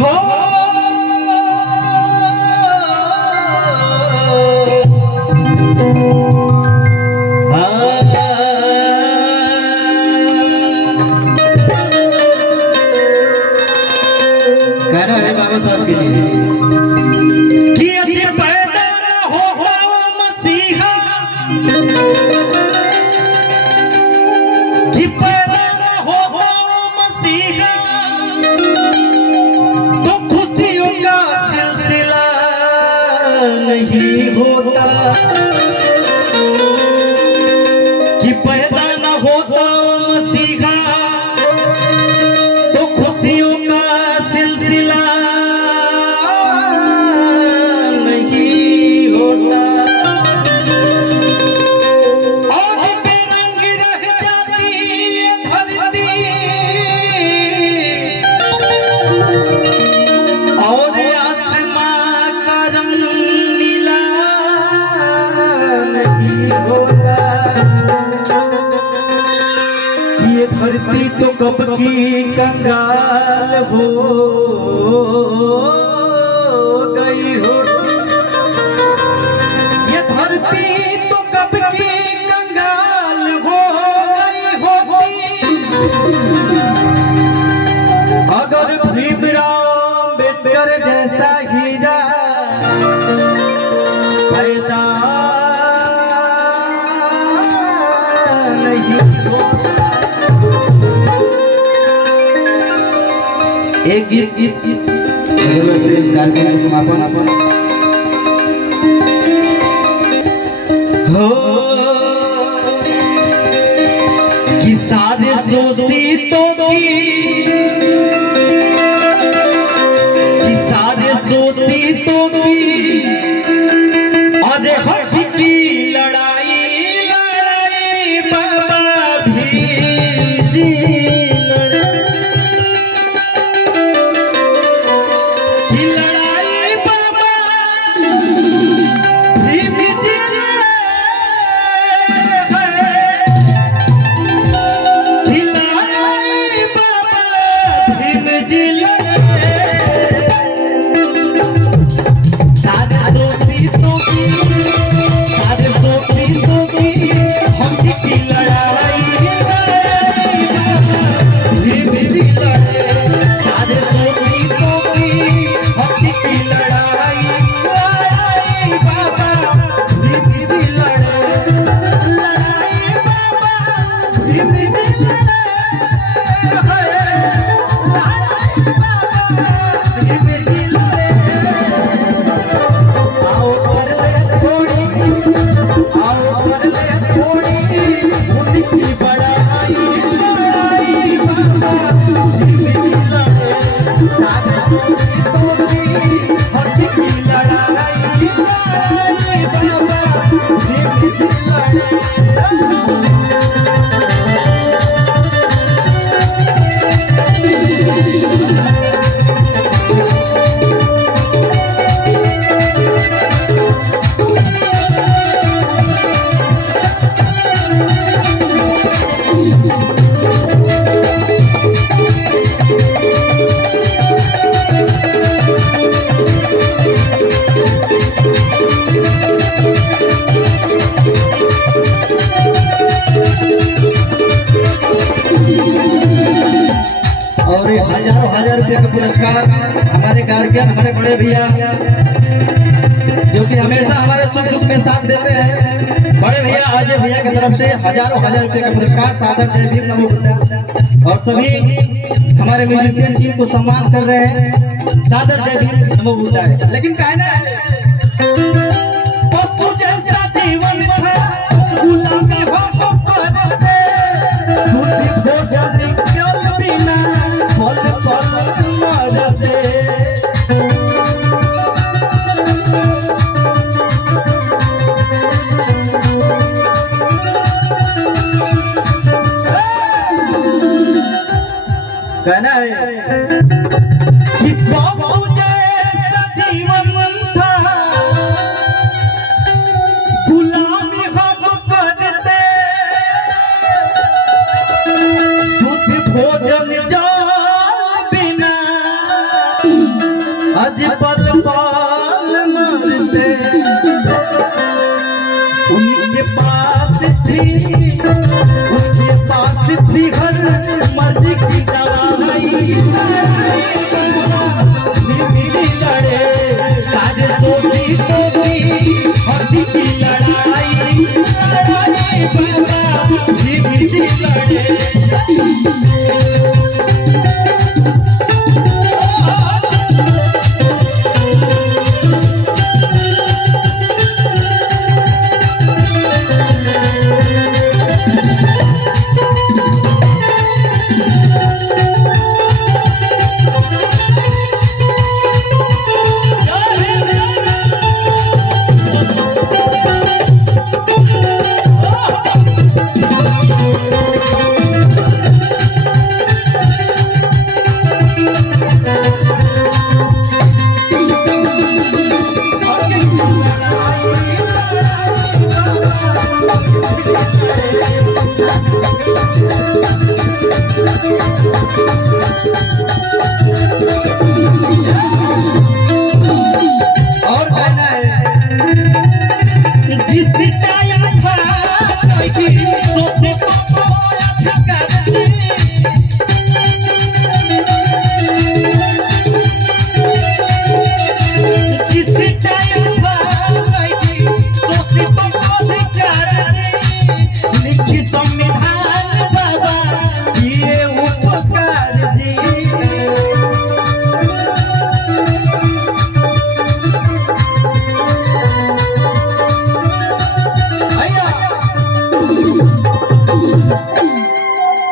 हो गाना है बाबा साहब के लिए कि अजी पैदा न होगा वो मसीहा, कि पैदा न होगा वो मसीहा तो खुशियों का सिलसिला नहीं होता, कि पैदा न होता वो मसीहा तो खुशियों का सिलसिला नहीं होता, और बेरंग रह जाती ये धरती, और आसमां का रंग नीला नहीं होता, ये धरती तो कब की कंगाल हो गई होती, ये धरती तो कब की कंगाल हो गई होती, अगर भीमराव अम्बेडकर जैसा हीरा पैदा नहीं होता। एक गीत से कार्यक्रम का समापन हो कि सारे शोषितों की, कि सारे शोषितों की अरे हक की लड़ाई लड़ाई बाबा भीम जी हजार रुपये का पुरस्कार हमारे गार्जियन, हमारे बड़े भैया जो कि हमेशा हमारे सुख दुख में साथ देते हैं, बड़े भैया अजय भैया की तरफ से हजार रुपये का पुरस्कार सादर जय भीम नमो बुद्धाय, और सभी हमारे म्यूजिशियन टीम को सम्मान कर रहे हैं, सादर जय भीम नमो बुद्धाय। लेकिन कहना है पशु जैसा जीवन था गुलामी हो पर से बुद्धि भोजन केवल बिना फल फल मरते, कहना है कि पशु जैसा जीवन था गुलामी हम करते, शुद्ध भोजन जल आज पल पल मरते उनके पास थी हर मर्जी की दवाई लड़े सारे सोती हंसी की लड़ाई लड़े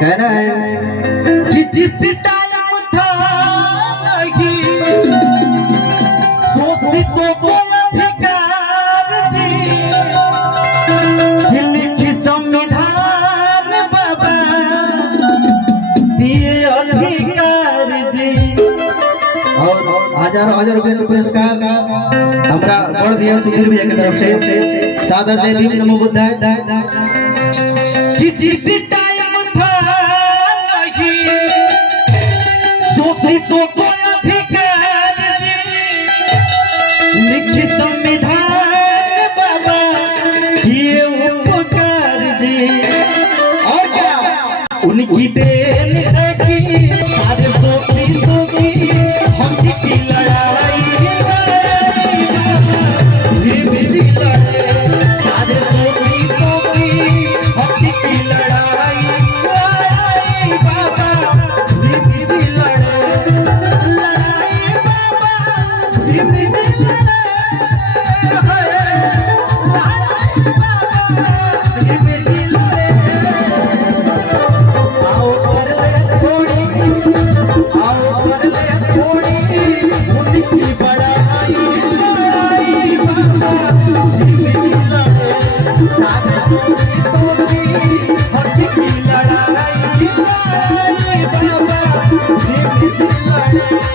कहना है कि जिस टाइम था नहीं सोची तो कोई अधिकार जी कि लिखी संविधान बाबा दिए अधिकार जी। और हजार रुपए का पुरस्कार हमारा बड़ भैया सुधीर भैया की तरफ से सादर से भीम नमो बुद्धाय कि जिस तो कोई अधिकार जी लिखी संविधान बाबा किए उपकार जी। और क्या उनकी देन है कि सारे सोती हंसी की लड़ाई सारे सोती हंसी की लड़ाई बाबा लड़ाई